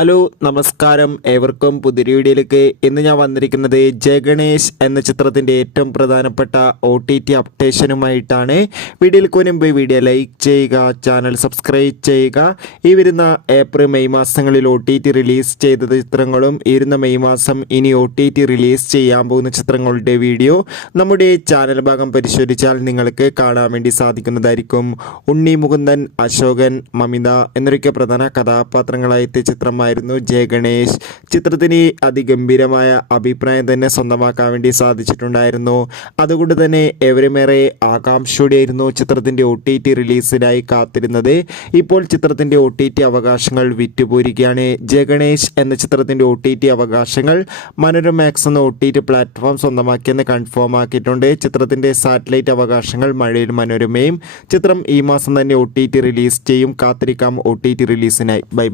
Hello നമസ്കാരം, ഏവർക്കും പുതിയ വീഡിയോയിലേക്ക്. ഇന്ന് ഞാൻ വന്നിരിക്കുന്നത് ജഗണേഷ് എന്ന ചിത്രത്തിൻ്റെ ഏറ്റവും പ്രധാനപ്പെട്ട OTT അപ്ഡേഷനുമായിട്ടാണ്. വീഡിയോയിലേക്ക് മുൻപ് വീഡിയോ ലൈക്ക് ചെയ്യുക, ചാനൽ സബ്സ്ക്രൈബ് ചെയ്യുക. ഈ വരുന്ന ഏപ്രിൽ മെയ് മാസങ്ങളിൽ OTT റിലീസ് ചെയ്ത ചിത്രങ്ങളും ഈ വരുന്ന മെയ് മാസം ഇനി OTT റിലീസ് ചെയ്യാൻ പോകുന്ന ചിത്രങ്ങളുടെ വീഡിയോ നമ്മുടെ ചാനൽ ഭാഗം പരിശോധിച്ചാൽ നിങ്ങൾക്ക് കാണാൻ വേണ്ടി സാധിക്കുന്നതായിരിക്കും. ഉണ്ണി മുകുന്ദൻ, അശോകൻ, മമിത എന്നൊക്കെ പ്രധാന കഥാപാത്രങ്ങളായി എത്തിയ ചിത്രം ജഗണേഷ്. ചിത്രത്തിന് അതിഗംഭീരമായ അഭിപ്രായം തന്നെ സ്വന്തമാക്കാൻ വേണ്ടി സാധിച്ചിട്ടുണ്ടായിരുന്നു. അതുകൊണ്ട് തന്നെ എവരുമേറെ ആകാംക്ഷയോടെയായിരുന്നു ചിത്രത്തിൻ്റെ OTT റിലീസിനായി കാത്തിരുന്നത്. ഇപ്പോൾ ചിത്രത്തിൻ്റെ OTT അവകാശങ്ങൾ വിറ്റുപോയിരിക്കുകയാണ്. ജഗണേഷ് എന്ന ചിത്രത്തിൻ്റെ OTT അവകാശങ്ങൾ മനോരമ മാക്സ് എന്ന OTT പ്ലാറ്റ്ഫോം സ്വന്തമാക്കിയെന്ന് കൺഫേം ആക്കിയിട്ടുണ്ട്. ചിത്രത്തിൻ്റെ സാറ്റലൈറ്റ് അവകാശങ്ങൾ മഴയിൽ മനോരമയും. ചിത്രം ഈ മാസം തന്നെ OTT റിലീസ് ചെയ്യും. കാത്തിരിക്കാം OTT റിലീസിനായി. ബൈ.